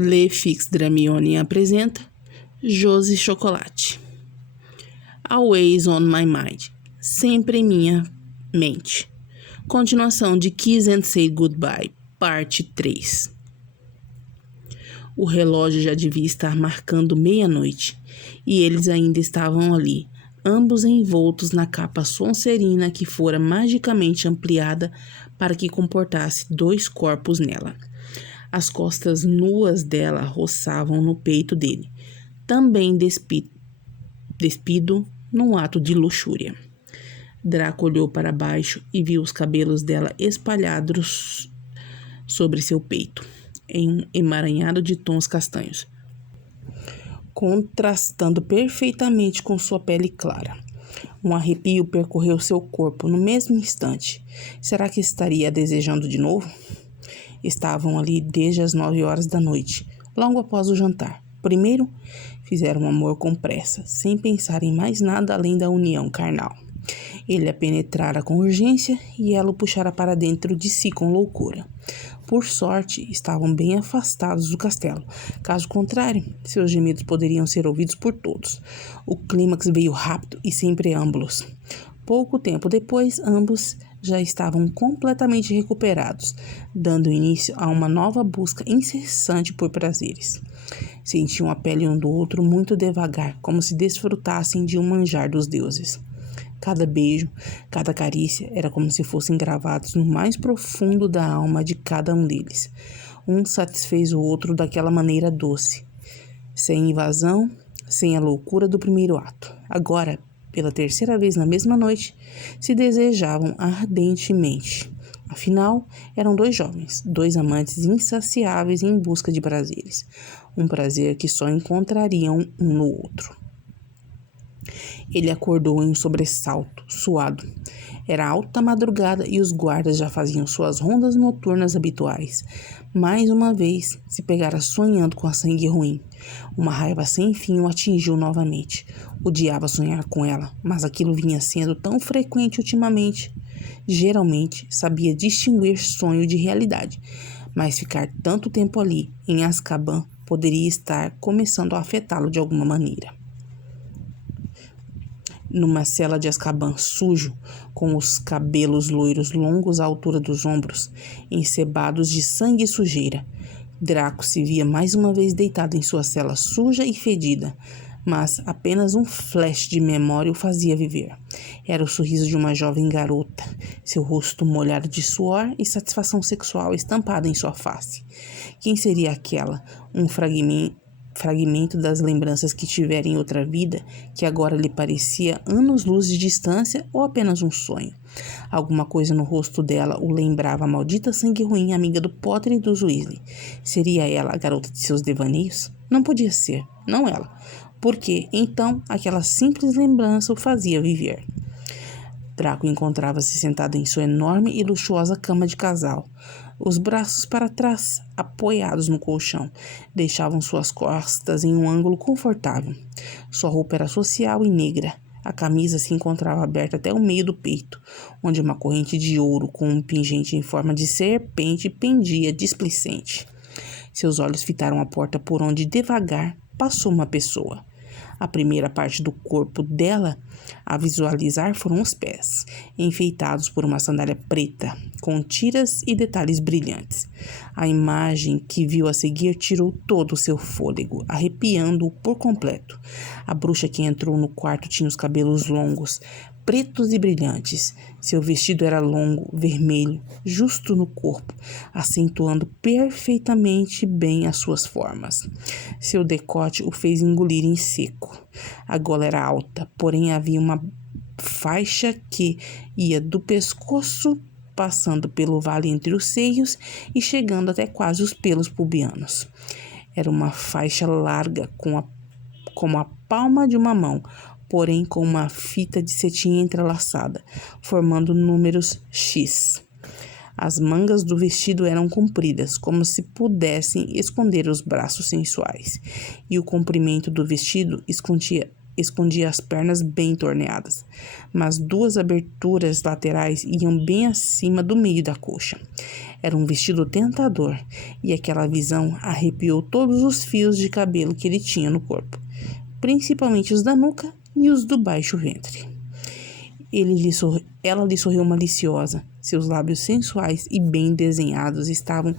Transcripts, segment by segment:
Le Fix Dramione apresenta Josi Chocolate. Always on my mind. Sempre em minha mente. Continuação de Kiss and Say Goodbye, parte 3. O relógio já devia estar marcando meia-noite e eles ainda estavam ali, ambos envoltos na capa sonserina que fora magicamente ampliada para que comportasse 2 corpos nela. As costas nuas dela roçavam no peito dele, também despido num ato de luxúria. Draco olhou para baixo e viu os cabelos dela espalhados sobre seu peito, em um emaranhado de tons castanhos, contrastando perfeitamente com sua pele clara. Um arrepio percorreu seu corpo no mesmo instante. Será que estaria desejando de novo? Estavam ali desde as 9 horas da noite, logo após o jantar. Primeiro, fizeram amor com pressa, sem pensar em mais nada além da união carnal. Ele a penetrara com urgência e ela o puxara para dentro de si com loucura. Por sorte, estavam bem afastados do castelo. Caso contrário, seus gemidos poderiam ser ouvidos por todos. O clímax veio rápido e sem preâmbulos. Pouco tempo depois, ambos já estavam completamente recuperados, dando início a uma nova busca incessante por prazeres. Sentiam a pele um do outro muito devagar, como se desfrutassem de um manjar dos deuses. Cada beijo, cada carícia era como se fossem gravados no mais profundo da alma de cada um deles. Um satisfez o outro daquela maneira doce, sem invasão, sem a loucura do primeiro ato. Agora, pela terceira vez na mesma noite, se desejavam ardentemente. Afinal, eram 2 jovens, 2 amantes insaciáveis em busca de prazeres. Um prazer que só encontrariam um no outro. Ele acordou em um sobressalto, suado. Era alta madrugada e os guardas já faziam suas rondas noturnas habituais. Mais uma vez, se pegara sonhando com a sangue ruim. Uma raiva sem fim o atingiu novamente. Odiava sonhar com ela, mas aquilo vinha sendo tão frequente ultimamente. Geralmente, sabia distinguir sonho de realidade, mas ficar tanto tempo ali, em Azkaban, poderia estar começando a afetá-lo de alguma maneira. Numa cela de Azkaban sujo, com os cabelos loiros longos à altura dos ombros, ensebados de sangue e sujeira, Draco se via mais uma vez deitado em sua cela suja e fedida, mas apenas um flash de memória o fazia viver. Era o sorriso de uma jovem garota, seu rosto molhado de suor e satisfação sexual estampada em sua face. Quem seria aquela? Um fragmento das lembranças que tivera em outra vida, que agora lhe parecia anos-luz de distância ou apenas um sonho. Alguma coisa no rosto dela o lembrava a maldita sangue ruim amiga do Potter e dos Weasley. Seria ela a garota de seus devaneios? Não podia ser, não ela. Porque, então, aquela simples lembrança o fazia viver. Draco encontrava-se sentado em sua enorme e luxuosa cama de casal. Os braços para trás, apoiados no colchão, deixavam suas costas em um ângulo confortável. Sua roupa era social e negra. A camisa se encontrava aberta até o meio do peito, onde uma corrente de ouro com um pingente em forma de serpente pendia displicente. Seus olhos fitaram a porta por onde, devagar, passou uma pessoa. A primeira parte do corpo dela a visualizar foram os pés, enfeitados por uma sandália preta, com tiras e detalhes brilhantes. A imagem que viu a seguir tirou todo o seu fôlego, arrepiando-o por completo. A bruxa que entrou no quarto tinha os cabelos longos, pretos e brilhantes. Seu vestido era longo, vermelho, justo no corpo, acentuando perfeitamente bem as suas formas. Seu decote o fez engolir em seco. A gola era alta, porém havia uma faixa que ia do pescoço, passando pelo vale entre os seios e chegando até quase os pelos pubianos. Era uma faixa larga, como a palma de uma mão, porém com uma fita de cetim entrelaçada, formando números X. As mangas do vestido eram compridas, como se pudessem esconder os braços sensuais, e o comprimento do vestido escondia as pernas bem torneadas, mas 2 aberturas laterais iam bem acima do meio da coxa. Era um vestido tentador, e aquela visão arrepiou todos os fios de cabelo que ele tinha no corpo, principalmente os da nuca e os do baixo ventre. Ela lhe sorriu maliciosa. Seus lábios sensuais e bem desenhados estavam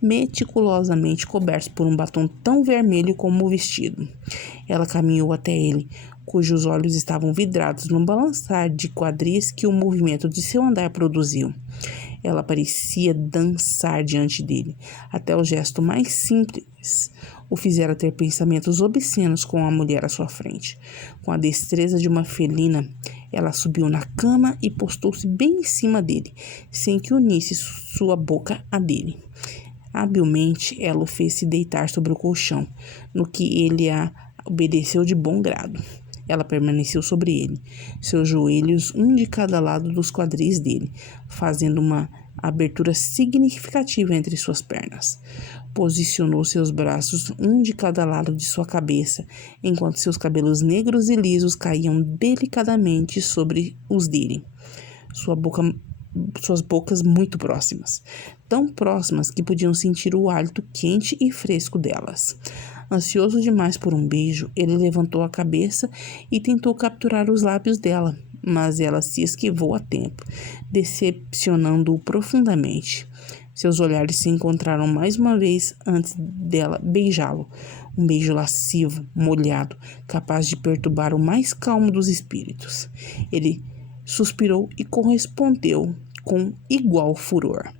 meticulosamente cobertos por um batom tão vermelho como o vestido. Ela caminhou até ele, cujos olhos estavam vidrados no balançar de quadris que o movimento de seu andar produziu. Ela parecia dançar diante dele. Até o gesto mais simples o fizera ter pensamentos obscenos com a mulher à sua frente. Com a destreza de uma felina, ela subiu na cama e postou-se bem em cima dele, sem que unisse sua boca à dele. Habilmente, ela o fez se deitar sobre o colchão, no que ele a obedeceu de bom grado. Ela permaneceu sobre ele, seus joelhos um de cada lado dos quadris dele, fazendo uma abertura significativa entre suas pernas. Posicionou seus braços um de cada lado de sua cabeça, enquanto seus cabelos negros e lisos caíam delicadamente sobre os dele. Suas bocas muito próximas, tão próximas que podiam sentir o hálito quente e fresco delas. Ansioso demais por um beijo, ele levantou a cabeça e tentou capturar os lábios dela, mas ela se esquivou a tempo, decepcionando-o profundamente. Seus olhares se encontraram mais uma vez antes dela beijá-lo. Um beijo lascivo, molhado, capaz de perturbar o mais calmo dos espíritos. Ele suspirou e correspondeu com igual furor.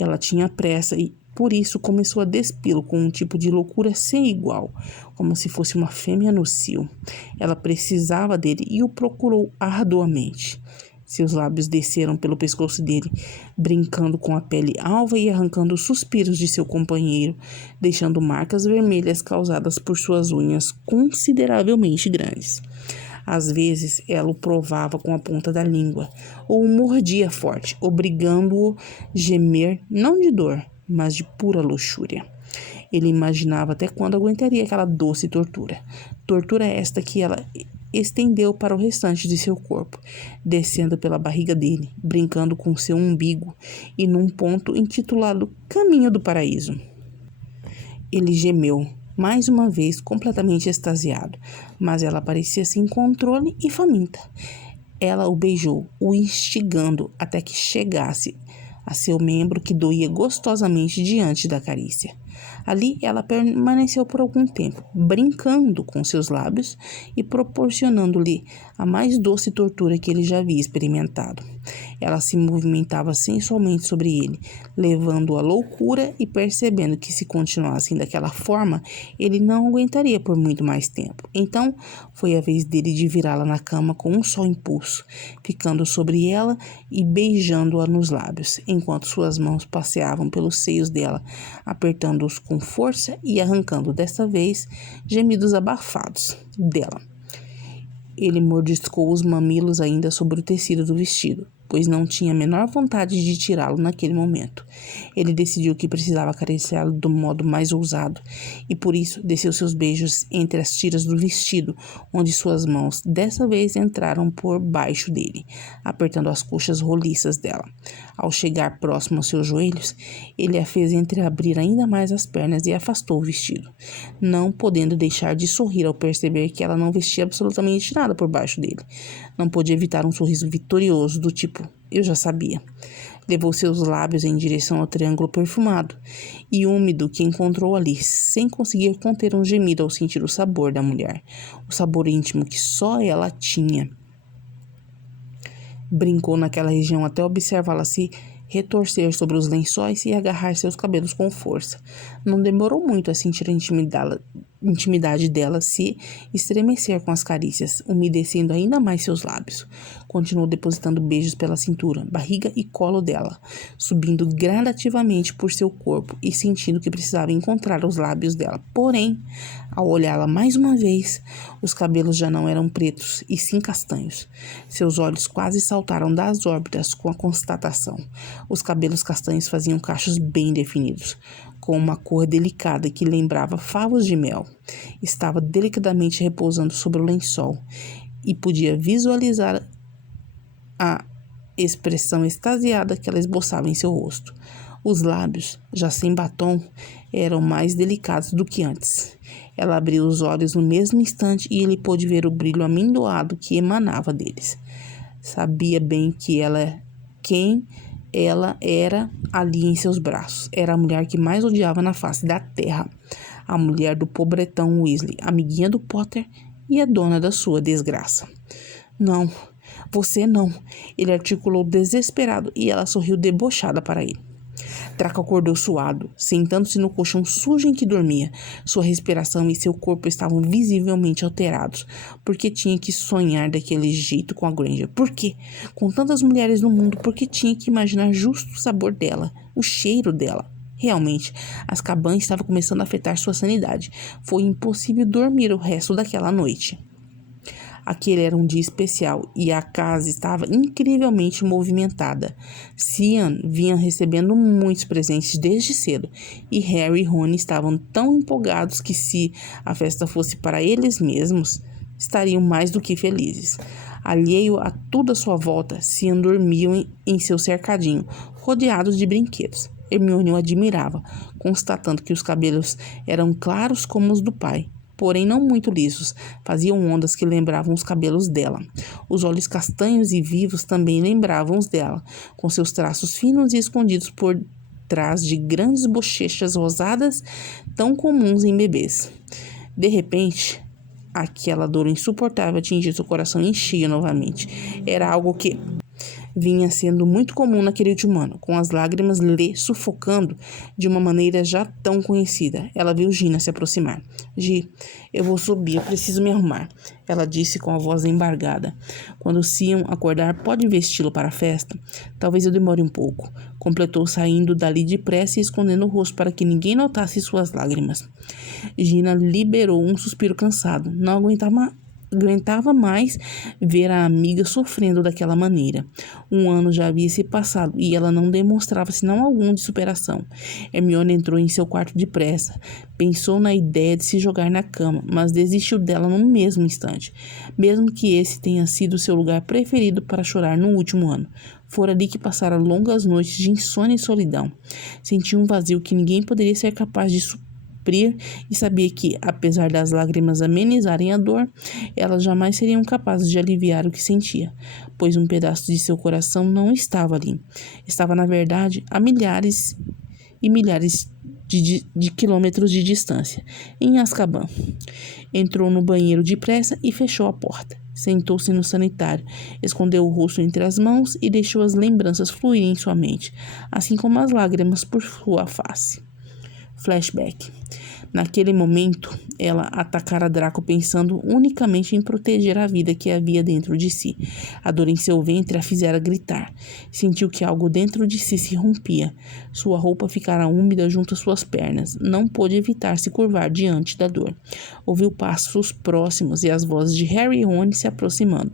Ela tinha pressa e, por isso, começou a despi-lo com um tipo de loucura sem igual, como se fosse uma fêmea no cio. Ela precisava dele e o procurou arduamente. Seus lábios desceram pelo pescoço dele, brincando com a pele alva e arrancando os suspiros de seu companheiro, deixando marcas vermelhas causadas por suas unhas consideravelmente grandes. Às vezes, ela o provava com a ponta da língua, ou o mordia forte, obrigando-o a gemer não de dor, mas de pura luxúria. Ele imaginava até quando aguentaria aquela doce tortura. Tortura esta que ela estendeu para o restante de seu corpo, descendo pela barriga dele, brincando com seu umbigo e num ponto intitulado Caminho do Paraíso. Ele gemeu, mais uma vez completamente extasiado, mas ela parecia sem controle e faminta. Ela o beijou, o instigando até que chegasse a seu membro que doía gostosamente diante da carícia. Ali ela permaneceu por algum tempo, brincando com seus lábios e proporcionando-lhe a mais doce tortura que ele já havia experimentado. Ela se movimentava sensualmente sobre ele, levando-o à loucura e percebendo que se continuassem daquela forma, ele não aguentaria por muito mais tempo. Então, foi a vez dele de virá-la na cama com um só impulso, ficando sobre ela e beijando-a nos lábios, enquanto suas mãos passeavam pelos seios dela, apertando-os com força e arrancando desta vez gemidos abafados dela. Ele mordiscou os mamilos ainda sobre o tecido do vestido, pois não tinha a menor vontade de tirá-lo naquele momento. Ele decidiu que precisava acariciá-lo do modo mais ousado, e por isso desceu seus beijos entre as tiras do vestido, onde suas mãos dessa vez entraram por baixo dele, apertando as coxas roliças dela. Ao chegar próximo aos seus joelhos, ele a fez entreabrir ainda mais as pernas e afastou o vestido, não podendo deixar de sorrir ao perceber que ela não vestia absolutamente nada por baixo dele. Não pôde evitar um sorriso vitorioso do tipo, eu já sabia. Levou seus lábios em direção ao triângulo perfumado e úmido que encontrou ali, sem conseguir conter um gemido ao sentir o sabor da mulher, o sabor íntimo que só ela tinha. Brincou naquela região até observá-la se retorcer sobre os lençóis e agarrar seus cabelos com força. Não demorou muito a sentir a intimidade dela se estremecer com as carícias, umedecendo ainda mais seus lábios. Continuou depositando beijos pela cintura, barriga e colo dela, subindo gradativamente por seu corpo e sentindo que precisava encontrar os lábios dela. Porém, ao olhá-la mais uma vez, os cabelos já não eram pretos e sim castanhos. Seus olhos quase saltaram das órbitas com a constatação. Os cabelos castanhos faziam cachos bem definidos, com uma cor delicada que lembrava favos de mel. Estava delicadamente repousando sobre o lençol e podia visualizar a expressão extasiada que ela esboçava em seu rosto. Os lábios, já sem batom, eram mais delicados do que antes. Ela abriu os olhos no mesmo instante e ele pôde ver o brilho amendoado que emanava deles. Sabia bem quem ela era ali em seus braços. Era a mulher que mais odiava na face da terra. A mulher do pobretão Weasley, amiguinha do Potter e a dona da sua desgraça. Não, você não, ele articulou desesperado e ela sorriu debochada para ele. Draco acordou suado, sentando-se no colchão sujo em que dormia. Sua respiração e seu corpo estavam visivelmente alterados. Por que tinha que sonhar daquele jeito com a Granger? Por quê? Com tantas mulheres no mundo, por que tinha que imaginar justo o sabor dela, o cheiro dela? Realmente, Azkaban estava começando a afetar sua sanidade. Foi impossível dormir o resto daquela noite. Aquele era um dia especial e a casa estava incrivelmente movimentada. Cian vinha recebendo muitos presentes desde cedo e Harry e Rony estavam tão empolgados que, se a festa fosse para eles mesmos, estariam mais do que felizes. Alheio a tudo à sua volta, Cian dormia em seu cercadinho, rodeado de brinquedos. Hermione o admirava, constatando que os cabelos eram claros como os do pai, porém não muito lisos, faziam ondas que lembravam os cabelos dela. Os olhos castanhos e vivos também lembravam os dela, com seus traços finos e escondidos por trás de grandes bochechas rosadas tão comuns em bebês. De repente, aquela dor insuportável atingiu seu coração em cheio novamente. Era algo que vinha sendo muito comum naquele último ano, com as lágrimas lhe sufocando de uma maneira já tão conhecida. Ela viu Gina se aproximar. Gi, eu vou subir, eu preciso me arrumar, ela disse com a voz embargada. Quando Cian acordar, pode vesti-lo para a festa? Talvez eu demore um pouco, completou, saindo dali depressa e escondendo o rosto para que ninguém notasse suas lágrimas. Gina liberou um suspiro cansado. Não aguentava mais ver a amiga sofrendo daquela maneira. Um ano já havia se passado e ela não demonstrava sinal algum de superação. Hermione entrou em seu quarto depressa. Pensou na ideia de se jogar na cama, mas desistiu dela no mesmo instante. Mesmo que esse tenha sido seu lugar preferido para chorar no último ano. Fora ali que passara longas noites de insônia e solidão. Sentia um vazio que ninguém poderia ser capaz de suprir e sabia que, apesar das lágrimas amenizarem a dor, elas jamais seriam capazes de aliviar o que sentia, pois um pedaço de seu coração não estava ali. Estava, na verdade, a milhares e milhares de quilômetros de distância, em Azkaban. Entrou no banheiro depressa e fechou a porta. Sentou-se no sanitário, escondeu o rosto entre as mãos e deixou as lembranças fluírem em sua mente, assim como as lágrimas por sua face. Flashback. Naquele momento, ela atacara Draco pensando unicamente em proteger a vida que havia dentro de si. A dor em seu ventre a fizera gritar. Sentiu que algo dentro de si se rompia. Sua roupa ficara úmida junto às suas pernas. Não pôde evitar se curvar diante da dor. Ouviu passos próximos e as vozes de Harry e Rony se aproximando.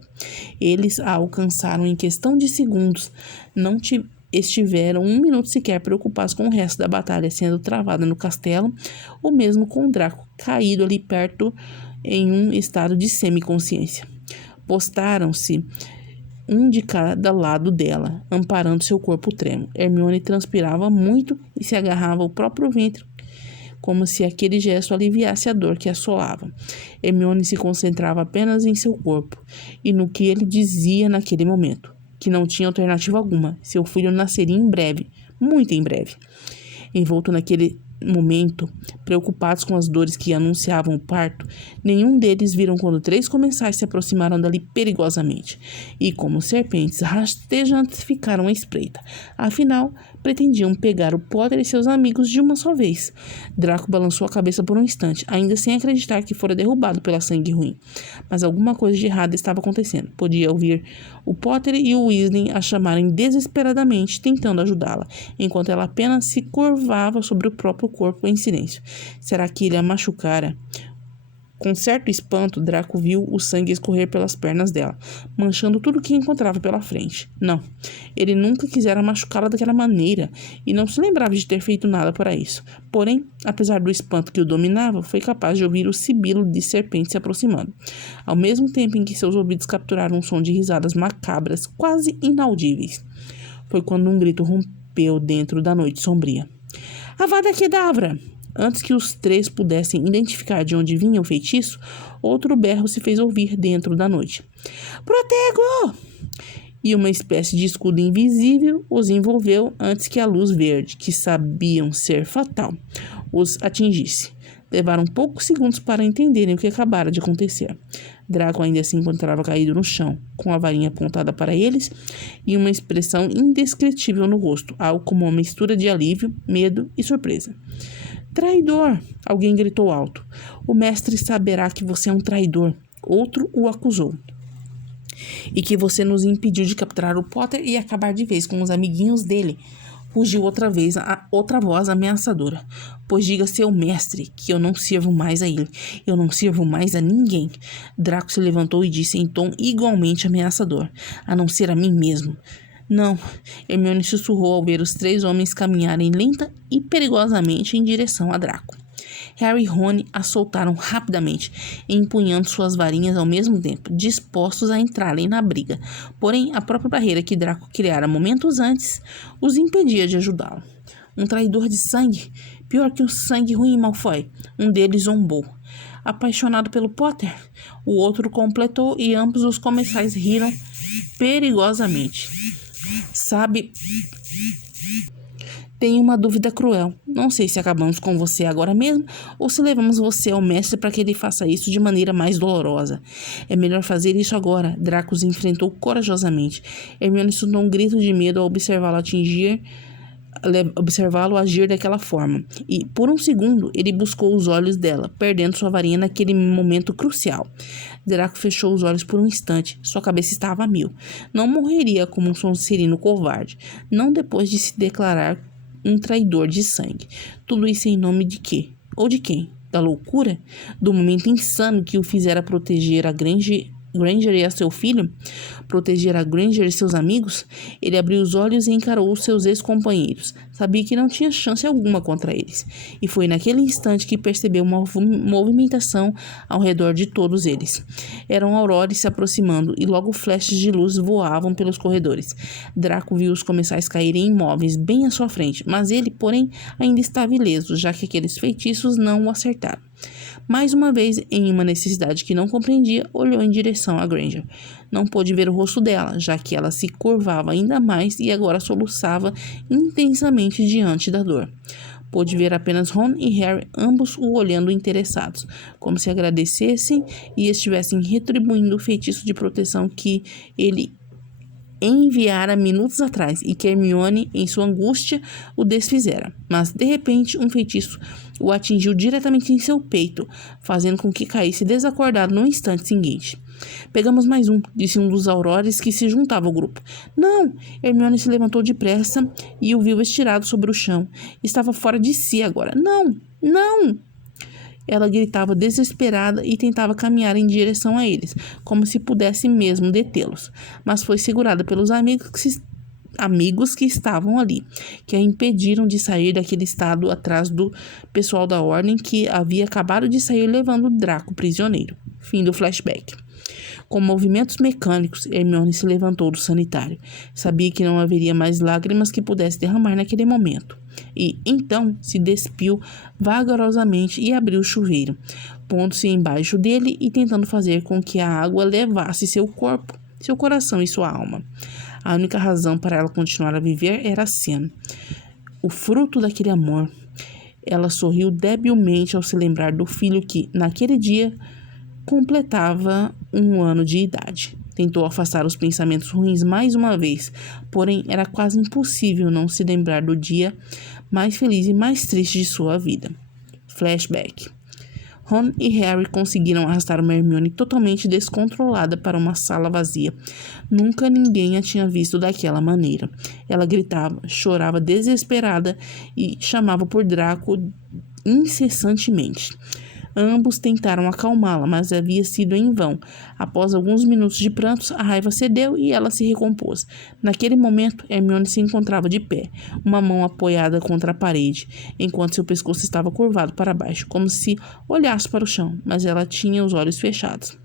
Eles a alcançaram em questão de segundos. Não estiveram um minuto sequer preocupados com o resto da batalha sendo travada no castelo, ou mesmo com o Draco caído ali perto em um estado de semiconsciência. Postaram-se um de cada lado dela, amparando seu corpo trêmulo. Hermione transpirava muito e se agarrava ao próprio ventre, como se aquele gesto aliviasse a dor que assolava. Hermione se concentrava apenas em seu corpo e no que ele dizia naquele momento. Que não tinha alternativa alguma. Seu filho nasceria em breve, muito em breve. Envolto naquele momento, preocupados com as dores que anunciavam o parto, nenhum deles viram quando 3 comensais se aproximaram dali perigosamente, e como serpentes rastejantes ficaram à espreita. Afinal, pretendiam pegar o Potter e seus amigos de uma só vez. Draco balançou a cabeça por um instante, ainda sem acreditar que fora derrubado pela sangue ruim. Mas alguma coisa de errado estava acontecendo. Podia ouvir o Potter e o Weasley a chamarem desesperadamente, tentando ajudá-la, enquanto ela apenas se curvava sobre o próprio corpo em silêncio. Será que ele a machucara? Com certo espanto, Draco viu o sangue escorrer pelas pernas dela, manchando tudo o que encontrava pela frente. Não, ele nunca quisera machucá-la daquela maneira e não se lembrava de ter feito nada para isso. Porém, apesar do espanto que o dominava, foi capaz de ouvir o sibilo de serpente se aproximando, ao mesmo tempo em que seus ouvidos capturaram um som de risadas macabras, quase inaudíveis. Foi quando um grito rompeu dentro da noite sombria. Avada Kedavra! Antes que os três pudessem identificar de onde vinha o feitiço, outro berro se fez ouvir dentro da noite. Protego! E uma espécie de escudo invisível os envolveu antes que a luz verde, que sabiam ser fatal, os atingisse. Levaram poucos segundos para entenderem o que acabara de acontecer. Draco ainda se encontrava caído no chão, com a varinha apontada para eles e uma expressão indescritível no rosto, algo como uma mistura de alívio, medo e surpresa. Traidor! Alguém gritou alto. O mestre saberá que você é um traidor. Outro o acusou. E que você nos impediu de capturar o Potter e acabar de vez com os amiguinhos dele. Rugiu outra vez a outra voz ameaçadora. Pois diga seu mestre que eu não sirvo mais a ele. Eu não sirvo mais a ninguém. Draco se levantou e disse em tom igualmente ameaçador. A não ser a mim mesmo. Não, Hermione sussurrou ao ver os três homens caminharem lenta e perigosamente em direção a Draco. Harry e Rony a soltaram rapidamente, empunhando suas varinhas ao mesmo tempo, dispostos a entrarem na briga. Porém, a própria barreira que Draco criara momentos antes os impedia de ajudá-lo. Um traidor de sangue? Pior que um sangue ruim, Malfoy. Um deles zombou. Apaixonado pelo Potter? O outro completou e ambos os comensais riram perigosamente. Sabe, tenho uma dúvida cruel. Não sei se acabamos com você agora mesmo ou se levamos você ao mestre para que ele faça isso de maneira mais dolorosa. É melhor fazer isso agora. Draco os enfrentou corajosamente. Hermione soltou um grito de medo ao observá-lo agir daquela forma, e por um segundo ele buscou os olhos dela, perdendo sua varinha naquele momento crucial. Draco fechou os olhos por um instante, sua cabeça estava a mil. Não morreria como um Sonserino covarde, não depois de se declarar um traidor de sangue. Tudo isso em nome de quê? Ou de quem? Da loucura? Do momento insano que o fizera proteger a Granger e a seu filho? Proteger a Granger e seus amigos? Ele abriu os olhos e encarou os seus ex-companheiros. Sabia que não tinha chance alguma contra eles. E foi naquele instante que percebeu uma movimentação ao redor de todos eles. Eram aurores se aproximando e logo flashes de luz voavam pelos corredores. Draco viu os comensais caírem imóveis bem à sua frente, mas ele, porém, ainda estava ileso, já que aqueles feitiços não o acertaram. Mais uma vez, em uma necessidade que não compreendia, olhou em direção a Granger. Não pôde ver o rosto dela, já que ela se curvava ainda mais e agora soluçava intensamente diante da dor. Pôde ver apenas Ron e Harry, ambos o olhando interessados, como se agradecessem e estivessem retribuindo o feitiço de proteção que ele enviara minutos atrás e que Hermione, em sua angústia, o desfizera. Mas, de repente, um feitiço o atingiu diretamente em seu peito, fazendo com que caísse desacordado no instante seguinte. Pegamos mais um, disse um dos aurores que se juntava ao grupo. Não! Hermione se levantou depressa e o viu estirado sobre o chão. Estava fora de si agora. Não! Não! Ela gritava desesperada e tentava caminhar em direção a eles, como se pudesse mesmo detê-los. Mas foi segurada pelos amigos que estavam ali, que a impediram de sair daquele estado atrás do pessoal da ordem que havia acabado de sair levando Draco prisioneiro. Fim do flashback. Com movimentos mecânicos, Hermione se levantou do sanitário. Sabia que não haveria mais lágrimas que pudesse derramar naquele momento. E, então, se despiu vagarosamente e abriu o chuveiro, pondo-se embaixo dele e tentando fazer com que a água levasse seu corpo, seu coração e sua alma. A única razão para ela continuar a viver era a cena, o fruto daquele amor. Ela sorriu debilmente ao se lembrar do filho que, naquele dia, completava 1 ano de idade. Tentou afastar os pensamentos ruins mais uma vez, porém era quase impossível não se lembrar do dia mais feliz e mais triste de sua vida. Flashback. Ron e Harry conseguiram arrastar uma Hermione totalmente descontrolada para uma sala vazia. Nunca ninguém a tinha visto daquela maneira. Ela gritava, chorava desesperada e chamava por Draco incessantemente. Ambos tentaram acalmá-la, mas havia sido em vão. Após alguns minutos de prantos, a raiva cedeu e ela se recompôs. Naquele momento, Hermione se encontrava de pé, uma mão apoiada contra a parede, enquanto seu pescoço estava curvado para baixo, como se olhasse para o chão, mas ela tinha os olhos fechados.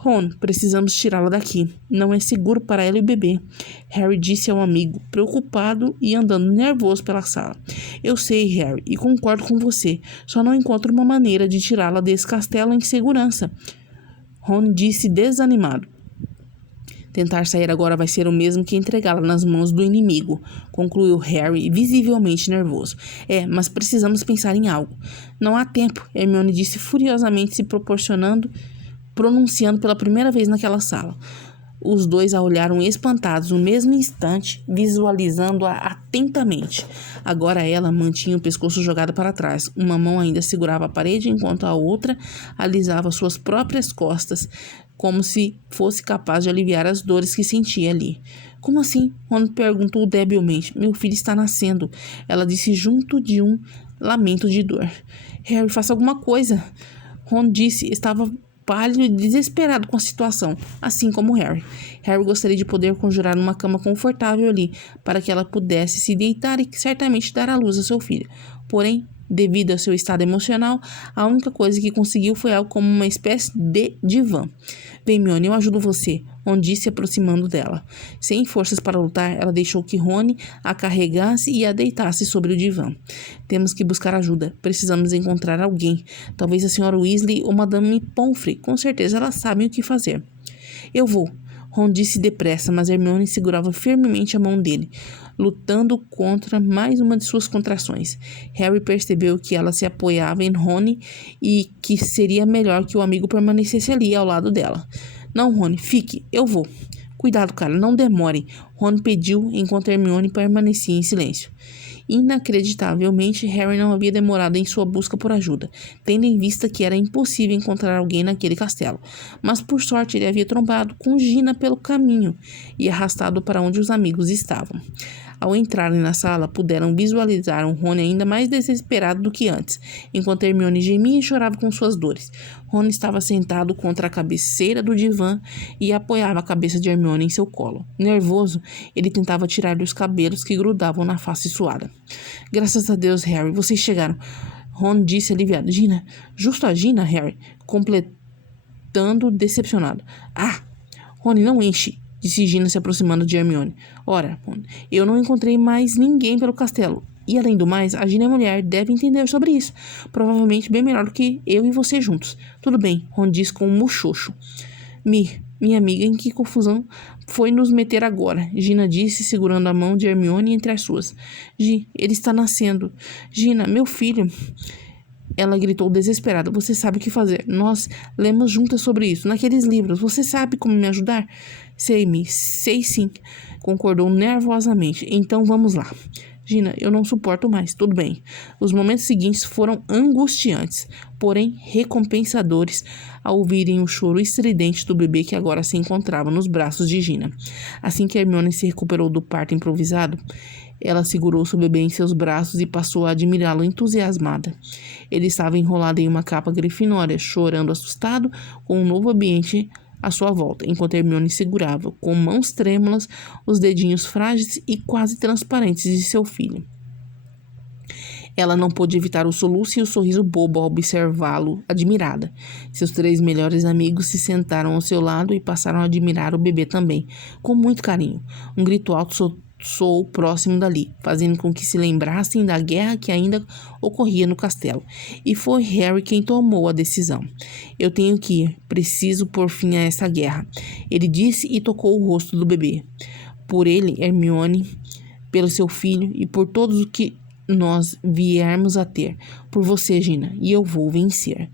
Ron, precisamos tirá-la daqui. Não é seguro para ela e o bebê. Harry disse ao amigo, preocupado e andando nervoso pela sala. Eu sei, Harry, e concordo com você. Só não encontro uma maneira de tirá-la desse castelo em segurança. Ron disse desanimado. Tentar sair agora vai ser o mesmo que entregá-la nas mãos do inimigo, concluiu Harry, visivelmente nervoso. Mas precisamos pensar em algo. Não há tempo, Hermione disse furiosamente, se pronunciando pela primeira vez naquela sala. Os dois a olharam espantados no mesmo instante, visualizando-a atentamente. Agora ela mantinha o pescoço jogado para trás. Uma mão ainda segurava a parede, enquanto a outra alisava suas próprias costas, como se fosse capaz de aliviar as dores que sentia ali. Como assim? Ron perguntou debilmente. Meu filho está nascendo, ela disse junto de um lamento de dor. Harry, faça alguma coisa. Ron disse, estava pálido e desesperado com a situação, assim como Harry. Harry gostaria de poder conjurar uma cama confortável ali, para que ela pudesse se deitar e certamente dar à luz a seu filho. Porém, devido ao seu estado emocional, a única coisa que conseguiu foi algo como uma espécie de divã. Vem, Hermione, eu ajudo você, Ron disse se aproximando dela. Sem forças para lutar, ela deixou que Rony a carregasse e a deitasse sobre o divã. Temos que buscar ajuda. Precisamos encontrar alguém. Talvez a senhora Weasley ou Madame Pomfrey. Com certeza elas sabem o que fazer. Eu vou. Ron disse depressa, mas Hermione segurava firmemente a mão dele, lutando contra mais uma de suas contrações. Harry percebeu que ela se apoiava em Rony e que seria melhor que o amigo permanecesse ali ao lado dela. Não, Rony, fique, eu vou. Cuidado, cara, não demore, Ron pediu enquanto Hermione permanecia em silêncio. Inacreditavelmente, Harry não havia demorado em sua busca por ajuda, tendo em vista que era impossível encontrar alguém naquele castelo. Mas, por sorte, ele havia trombado com Gina pelo caminho e arrastado para onde os amigos estavam. Ao entrarem na sala, puderam visualizar um Rony ainda mais desesperado do que antes, enquanto Hermione gemia e chorava com suas dores. Rony estava sentado contra a cabeceira do divã e apoiava a cabeça de Hermione em seu colo. Nervoso, ele tentava tirar-lhe os cabelos que grudavam na face suada. Graças a Deus, Harry, vocês chegaram. Ron disse aliviado. Gina, justo a Gina, Harry, completando decepcionado. Ah, Rony, não enche, disse Gina se aproximando de Hermione. Ora, Ron, eu não encontrei mais ninguém pelo castelo. E além do mais, a Gina é mulher, deve entender sobre isso. Provavelmente bem melhor do que eu e você juntos. Tudo bem, Ron disse com um muxoxo. Minha amiga, em que confusão foi nos meter agora? Gina disse, segurando a mão de Hermione entre as suas. Gi, ele está nascendo. Gina, meu filho. Ela gritou desesperada. Você sabe o que fazer. Nós lemos juntas sobre isso, naqueles livros. Você sabe como me ajudar? Sei sim, concordou nervosamente. Então vamos lá. Gina, eu não suporto mais. Tudo bem. Os momentos seguintes foram angustiantes, porém recompensadores ao ouvirem o choro estridente do bebê que agora se encontrava nos braços de Gina. Assim que Hermione se recuperou do parto improvisado, ela segurou seu bebê em seus braços e passou a admirá-lo entusiasmada. Ele estava enrolado em uma capa grifinória, chorando assustado com um novo ambiente à sua volta, enquanto Hermione segurava, com mãos trêmulas, os dedinhos frágeis e quase transparentes de seu filho. Ela não pôde evitar o soluço e o sorriso bobo ao observá-lo, admirada. Seus 3 melhores amigos se sentaram ao seu lado e passaram a admirar o bebê também, com muito carinho. Um grito alto soou próximo dali, fazendo com que se lembrassem da guerra que ainda ocorria no castelo. E foi Harry quem tomou a decisão. Eu tenho que ir, preciso pôr fim a essa guerra, ele disse e tocou o rosto do bebê. Por ele, Hermione, pelo seu filho e por todos o que nós viermos a ter. Por você, Gina, e eu vou vencer.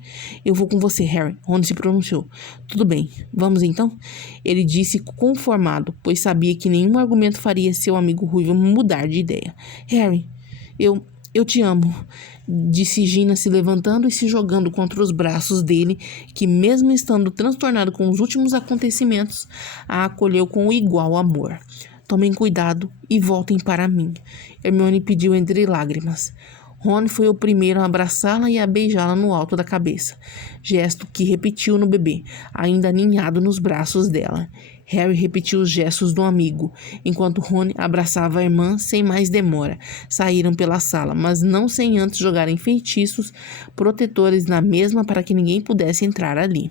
Eu vou com você, Harry, Ron se pronunciou. Tudo bem, vamos então? Ele disse conformado, pois sabia que nenhum argumento faria seu amigo ruivo mudar de ideia. Harry, eu te amo, disse Gina se levantando e se jogando contra os braços dele, que mesmo estando transtornado com os últimos acontecimentos, a acolheu com igual amor. Tomem cuidado e voltem para mim, Hermione pediu entre lágrimas. Ron foi o primeiro a abraçá-la e a beijá-la no alto da cabeça, gesto que repetiu no bebê, ainda aninhado nos braços dela. Harry repetiu os gestos do amigo, enquanto Rony abraçava a irmã sem mais demora. Saíram pela sala, mas não sem antes jogarem feitiços protetores na mesma para que ninguém pudesse entrar ali.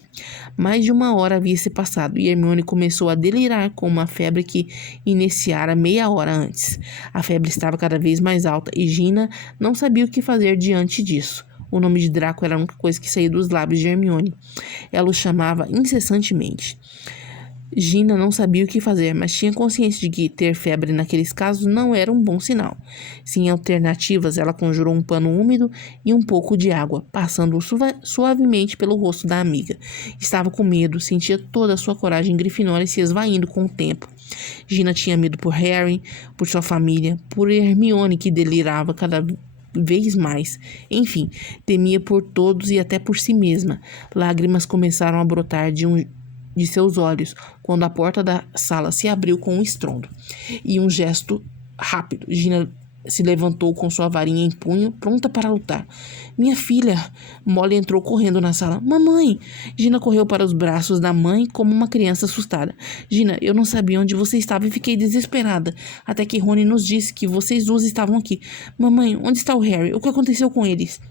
Mais de 1 hora havia se passado e Hermione começou a delirar com uma febre que iniciara meia hora antes. A febre estava cada vez mais alta e Gina não sabia o que fazer diante disso. O nome de Draco era a única coisa que saía dos lábios de Hermione. Ela o chamava incessantemente. Gina não sabia o que fazer, mas tinha consciência de que ter febre naqueles casos não era um bom sinal. Sem alternativas, ela conjurou um pano úmido e um pouco de água, passando-o suavemente pelo rosto da amiga. Estava com medo, sentia toda a sua coragem grifinória se esvaindo com o tempo. Gina tinha medo por Harry, por sua família, por Hermione, que delirava cada vez mais. Enfim, temia por todos e até por si mesma. Lágrimas começaram a brotar de seus olhos quando a porta da sala se abriu com um estrondo. E um gesto rápido, Gina se levantou com sua varinha em punho, pronta para lutar. Minha filha! Molly entrou correndo na sala. Mamãe! Gina correu para os braços da mãe como uma criança assustada. Gina, eu não sabia onde você estava e fiquei desesperada, até que Rony nos disse que vocês duas estavam aqui. Mamãe, onde está o Harry? O que aconteceu com eles?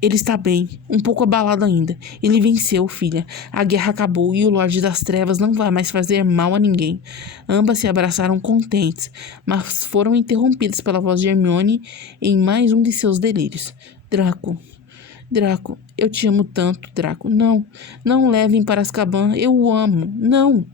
Ele está bem, um pouco abalado ainda. Ele venceu, filha. A guerra acabou e o Lorde das Trevas não vai mais fazer mal a ninguém. Ambas se abraçaram contentes, mas foram interrompidas pela voz de Hermione em mais um de seus delírios. Draco, eu te amo tanto, Draco. Não, não levem para Azkaban. Eu o amo. Não.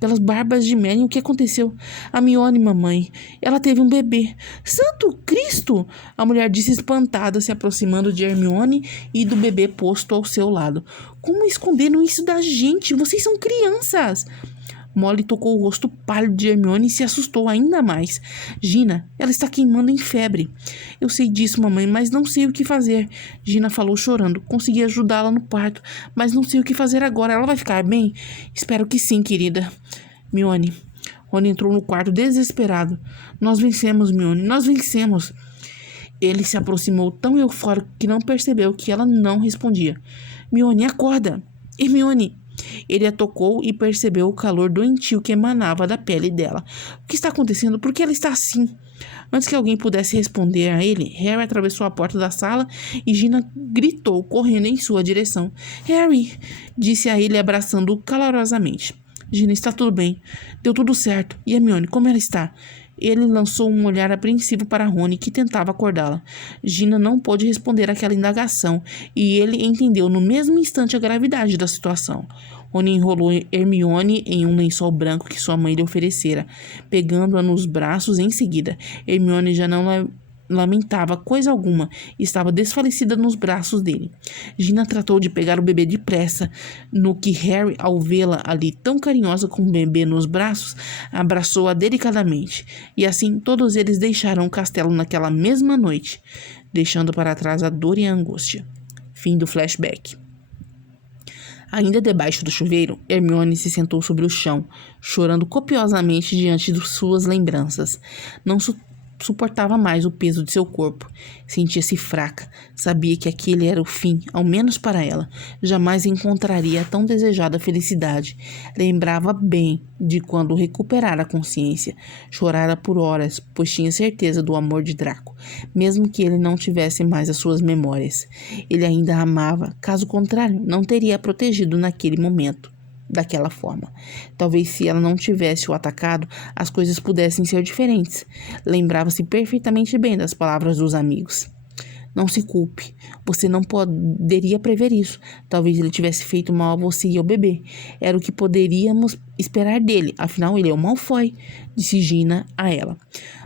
Pelas barbas de Merlin, o que aconteceu? A Hermione, mamãe. Ela teve um bebê. Santo Cristo! A mulher disse espantada, se aproximando de Hermione e do bebê posto ao seu lado. Como esconderam isso da gente? Vocês são crianças! Molly tocou o rosto pálido de Hermione e se assustou ainda mais. Gina, ela está queimando em febre. Eu sei disso, mamãe, mas não sei o que fazer. Gina falou chorando. Consegui ajudá-la no parto, mas não sei o que fazer agora. Ela vai ficar bem? Espero que sim, querida. Hermione. Rony entrou no quarto desesperado. Nós vencemos, Hermione. Nós vencemos. Ele se aproximou tão eufórico que não percebeu que ela não respondia. Hermione, acorda. Hermione. Ele a tocou e percebeu o calor doentio que emanava da pele dela. O que está acontecendo? Por que ela está assim? Antes que alguém pudesse responder a ele, Harry atravessou a porta da sala e Gina gritou, correndo em sua direção. Harry! Disse a ele, abraçando-o calorosamente. Gina, está tudo bem. Deu tudo certo. E Hermione, como ela está? Ele lançou um olhar apreensivo para Rony, que tentava acordá-la. Gina não pôde responder àquela indagação, e ele entendeu no mesmo instante a gravidade da situação. Rony enrolou Hermione em um lençol branco que sua mãe lhe oferecera, pegando-a nos braços em seguida. Hermione já não lamentava coisa alguma e estava desfalecida nos braços dele. Gina tratou de pegar o bebê depressa, no que Harry, ao vê-la ali tão carinhosa com o bebê nos braços, abraçou-a delicadamente. E assim todos eles deixaram o castelo naquela mesma noite, deixando para trás a dor e a angústia. Fim do flashback. Ainda debaixo do chuveiro, Hermione se sentou sobre o chão, chorando copiosamente diante de suas lembranças. Não suportava mais o peso de seu corpo. Sentia-se fraca. Sabia que aquele era o fim, ao menos para ela. Jamais encontraria a tão desejada felicidade. Lembrava bem de quando recuperara a consciência. Chorara por horas, pois tinha certeza do amor de Draco, mesmo que ele não tivesse mais as suas memórias. Ele ainda a amava. Caso contrário, não teria a protegido naquele momento. Daquela forma. Talvez se ela não tivesse o atacado, as coisas pudessem ser diferentes. Lembrava-se perfeitamente bem das palavras dos amigos. Não se culpe. Você não poderia prever isso. Talvez ele tivesse feito mal a você e ao bebê. Era o que poderíamos esperar dele. Afinal, ele é o Malfoy, disse Gina a ela.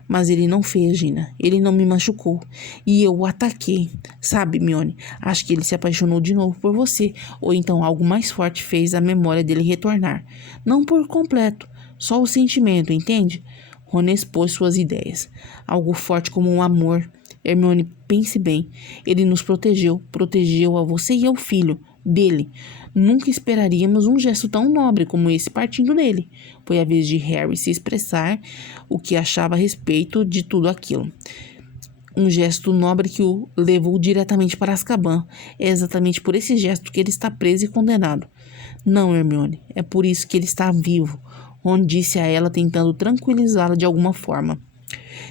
Mas ele não fez, Gina. Ele não me machucou. E eu o ataquei. Sabe, Hermione, acho que ele se apaixonou de novo por você. Ou então algo mais forte fez a memória dele retornar. Não por completo. Só o sentimento, entende? Rony expôs suas ideias. Algo forte como um amor. Hermione, pense bem. Ele nos protegeu a você e ao filho dele. Nunca esperaríamos um gesto tão nobre como esse partindo dele. Foi a vez de Harry se expressar o que achava a respeito de tudo aquilo. Um gesto nobre que o levou diretamente para Azkaban. É exatamente por esse gesto que ele está preso e condenado. Não, Hermione, é por isso que ele está vivo, Ron disse a ela tentando tranquilizá-la de alguma forma.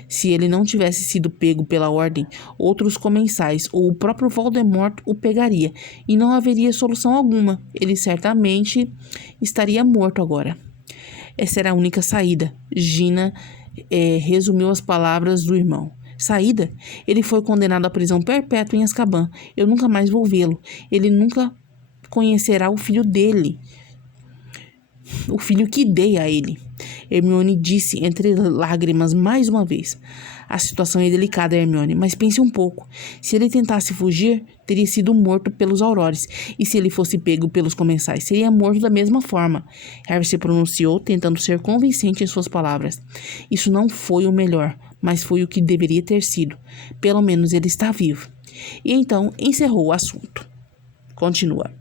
Se ele não tivesse sido pego pela Ordem, outros comensais ou o próprio Voldemort o pegaria, e não haveria solução alguma. Ele certamente estaria morto agora. Essa era a única saída. Gina resumiu as palavras do irmão. Saída? Ele foi condenado à prisão perpétua em Azkaban. Eu nunca mais vou vê-lo. Ele nunca conhecerá o filho dele. O filho que dei a ele. Hermione disse entre lágrimas mais uma vez. A situação é delicada, Hermione, mas pense um pouco. Se ele tentasse fugir, teria sido morto pelos Aurores. E se ele fosse pego pelos comensais, seria morto da mesma forma. Harry se pronunciou, tentando ser convincente em suas palavras. Isso não foi o melhor, mas foi o que deveria ter sido. Pelo menos ele está vivo. E então encerrou o assunto. Continua.